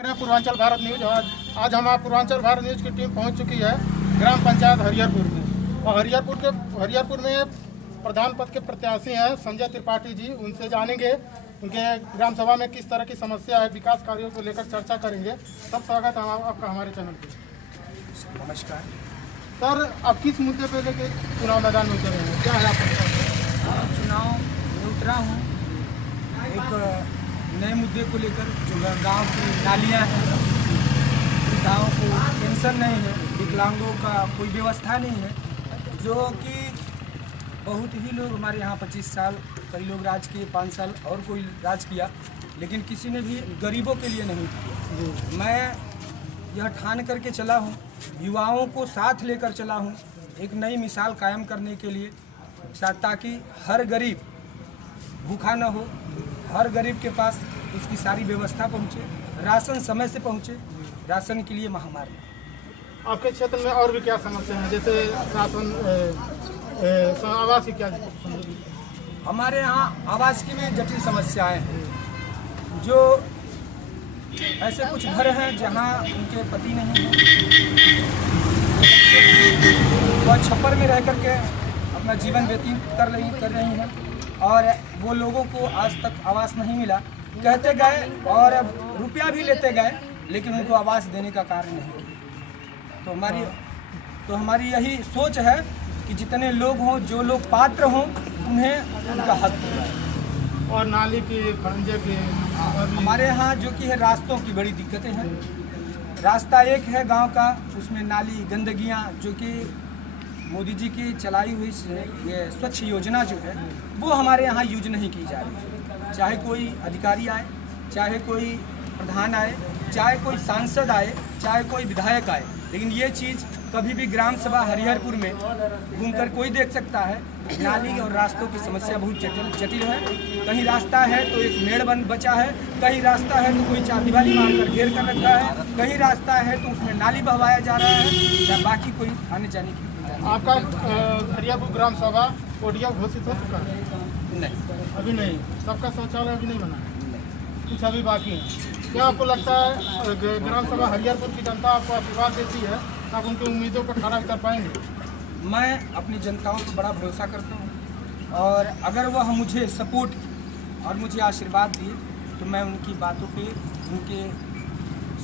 Purvanchal Bharat news. आज हमारा Purvanchal Bharat news की टीम पहुंच चुकी है ग्राम पंचायत हरिहरपुर में। और हरिहरपुर में प्रधान पद के प्रत्याशी हैं संजय त्रिपाठी जी। उनसे जानेंगे उनके ग्राम सभा में किस तरह की समस्या है, विकास कार्यों को लेकर चर्चा करेंगे। सब स्वागत है आपका हमारे चैनल पे। नमस्कार सर, अब किस मुद्दे पे लेके चुनाव मैदान में उतरे हैं, क्या है आपका? चुनाव में उतरा हूँ एक नए मुद्दे को लेकर, जो गांव की नालियां हैं, गांव को पेंशन नहीं है, विकलांगों का कोई व्यवस्था नहीं है, जो कि बहुत ही लोग हमारे यहाँ 25 साल कई लोग राज किए, 5 साल और कोई राज किया, लेकिन किसी ने भी गरीबों के लिए नहीं किया। मैं यह ठान करके चला हूँ, युवाओं को साथ लेकर चला हूँ एक नई मिसाल कायम करने के लिए, ताकि हर गरीब भूखा न हो, हर गरीब के पास उसकी सारी व्यवस्था पहुँचे, राशन समय से पहुँचे। राशन के लिए महामारी। आपके क्षेत्र में और भी क्या समस्या है, जैसे राशन, आवास की क्या? हमारे यहाँ आवास की भी जटिल समस्याएं हैं। जो ऐसे कुछ घर हैं जहाँ उनके पति नहीं हैं, वह छप्पर में रह करके अपना जीवन व्यतीत कर रही हैं, और वो लोगों को आज तक आवास नहीं मिला। कहते गए और रुपया भी लेते गए, लेकिन उनको आवास देने का कार्य नहीं किया। तो हमारी यही सोच है कि जितने लोग हों, जो लोग पात्र हों, उन्हें उनका हक मिले। और नाली की, खंजे की, हमारे यहाँ जो कि है रास्तों की बड़ी दिक्कतें हैं। रास्ता एक है गांव का, उसमें नाली गंदगियाँ, जो कि मोदी जी की चलाई हुई ये स्वच्छ योजना जो है, वो हमारे यहाँ यूज नहीं की जा रही। चाहे कोई अधिकारी आए, चाहे कोई प्रधान आए, चाहे कोई सांसद आए, चाहे कोई विधायक आए, लेकिन ये चीज़ कभी भी ग्राम सभा हरिहरपुर में घूमकर कोई देख सकता है। नाली और रास्तों की समस्या बहुत जटिल है। कहीं रास्ता है तो एक मेड़ बचा है, कहीं रास्ता है तो कोई चारदीवारी मारकर घेर कर रखा है, कहीं रास्ता है तो उसमें नाली बहवाया जा रहा है, या बाकी कोई आने जाने की। आपका हरिहरपुर ग्राम सभा ओडीएफ घोषित हो चुका है? नहीं, अभी नहीं। सबका शौचालय अभी नहीं बना है, कुछ अभी बाकी है। क्या आपको लगता है ग्राम सभा हरिहरपुर की जनता आपको आशीर्वाद देती है, आप उनकी उम्मीदों पर खरा उतर पाएंगे? मैं अपनी जनताओं पर बड़ा भरोसा करता हूँ, और अगर वह मुझे सपोर्ट और मुझे आशीर्वाद दिए तो मैं उनकी बातों पे, उनके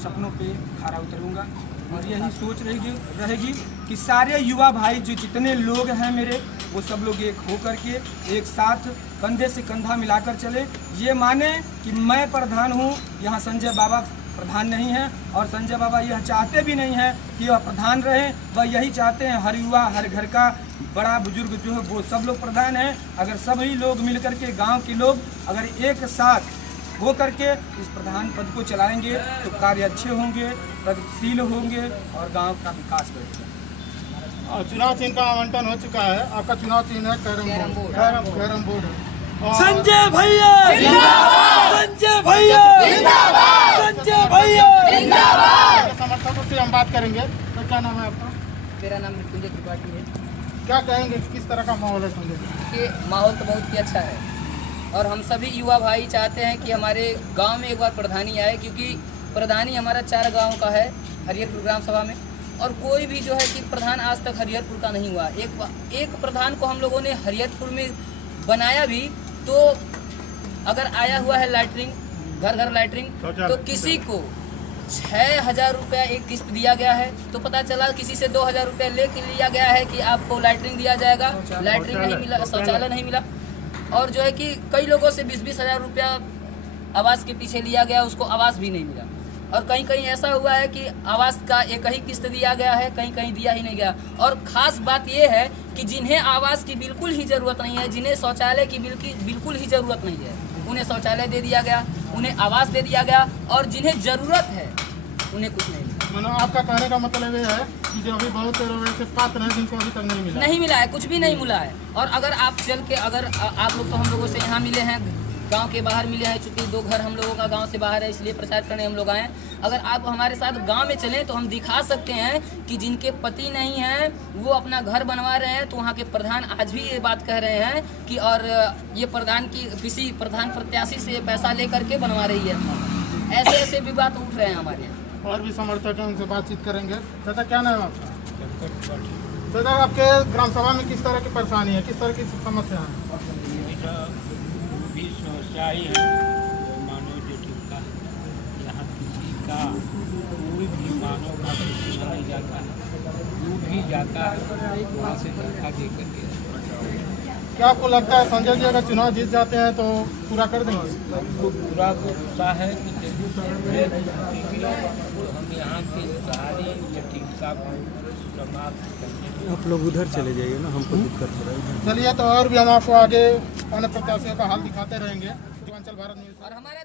सपनों पे खरा उतरूँगा। और यही सोच रहेगी कि सारे युवा भाई जो जितने लोग हैं मेरे, वो सब लोग एक हो करके एक साथ कंधे से कंधा मिलाकर चले। ये माने कि मैं प्रधान हूँ, यहाँ संजय बाबा प्रधान नहीं है, और संजय बाबा यह चाहते भी नहीं है कि वह प्रधान रहे। वह यही चाहते हैं हर युवा, हर घर का बड़ा बुजुर्ग जो है वो सब लोग प्रधान हैं। अगर सभी लोग मिल करके, गांव के लोग अगर एक साथ हो करके इस प्रधान पद को चलाएंगे तो कार्य अच्छे होंगे, प्रगतिशील होंगे, और गांव का विकास बढ़ेगा। चुनाव चिन्ह का आवंटन हो चुका है। आपका चुनाव चिन्ह है कैरम बोर्ड। संजय भैया जिंदाबाद, संजय भैया जिंदाबाद, संजय भैया जिंदाबाद। समर्थकों से हम बात करेंगे। तो क्या नाम है आपका? मेरा नाम मृत्युंजय त्रिपाठी है। क्या कहेंगे, किस तरह का माहौल है संजय? कि माहौल तो बहुत ही अच्छा है, और हम सभी युवा भाई चाहते हैं कि हमारे गांव में एक बार प्रधानी आए, क्योंकि प्रधानी हमारा 4 गांव का है हरिहरपुर ग्राम सभा में, और कोई भी जो है कि प्रधान आज तक हरिहरपुर का नहीं हुआ। एक प्रधान को हम लोगों ने हरिहरपुर में बनाया भी, तो अगर आया हुआ है लैटरिंग, घर घर लैटरिंग, तो किसी को 6,000 रुपया एक किस्त दिया गया है, तो पता चला किसी से 2,000 रुपया लेके लिया गया है कि आपको लैटरिंग दिया जाएगा, लैटरिंग नहीं मिला, शौचालय नहीं मिला। और जो है कि कई लोगों से 20-20 हज़ार रुपया आवास के पीछे लिया गया, उसको आवास भी नहीं मिला। और कहीं कहीं ऐसा हुआ है कि आवास का एक ही किस्त दिया गया है, कहीं कहीं दिया ही नहीं गया। और ख़ास बात यह है कि जिन्हें आवास की बिल्कुल ही ज़रूरत नहीं है, जिन्हें शौचालय की बिल्कुल ही ज़रूरत नहीं है, उन्हें शौचालय दे दिया गया, उन्हें आवास दे दिया गया, और जिन्हें ज़रूरत है उन्हें कुछ नहीं मिला। मतलब आपका कहने का मतलब ये है कि जो अभी बहुत ऐसे पात्र हैं जिनको अभी तक नहीं मिला है, कुछ भी नहीं मिला है। और अगर आप चल के, अगर आप लोग तो हम लोगों से यहाँ मिले हैं, गांव के बाहर मिले हैं, चूँकि 2 घर हम लोगों का गांव से बाहर है, इसलिए प्रचार करने हम लोग आए हैं। अगर आप हमारे साथ गांव में चलें तो हम दिखा सकते हैं कि जिनके पति नहीं हैं वो अपना घर बनवा रहे हैं। तो वहाँ के प्रधान आज भी ये बात कह रहे हैं कि और ये प्रधान की किसी प्रधान प्रत्याशी से पैसा ले करके बनवा रही है। ऐसे ऐसे भी बात उठ रहे हैं हमारे यहाँ। और भी समर्थक हैं, उनसे बातचीत करेंगे। दादा क्या नाम है आपका? दादा आपके ग्राम सभा में किस तरह की परेशानी है, किस तरह की समस्या है? भी समस्या ही है। मानव जो का यहाँ किसी का कोई भी मानव का सुना नहीं जाता है, जो भी जाता है वहाँ से धोखा दे करके। क्या आपको लगता है संजय जी अगर चुनाव जीत जाते हैं तो पूरा कर देंगे? हमको पूरा भरोसा है कि जल्दी से जीतेंगे, तो हम यहाँ के सारी जटिलता को समाप्त करने। आप लोग उधर चले जाइए ना, हमको दिक्कत हो रही है। चलिए तो और भी हम आपको आगे अन्य प्रत्याशियों का हाल दिखाते रहेंगे। पूर्वांचल भारत न्यूज़। और हमारा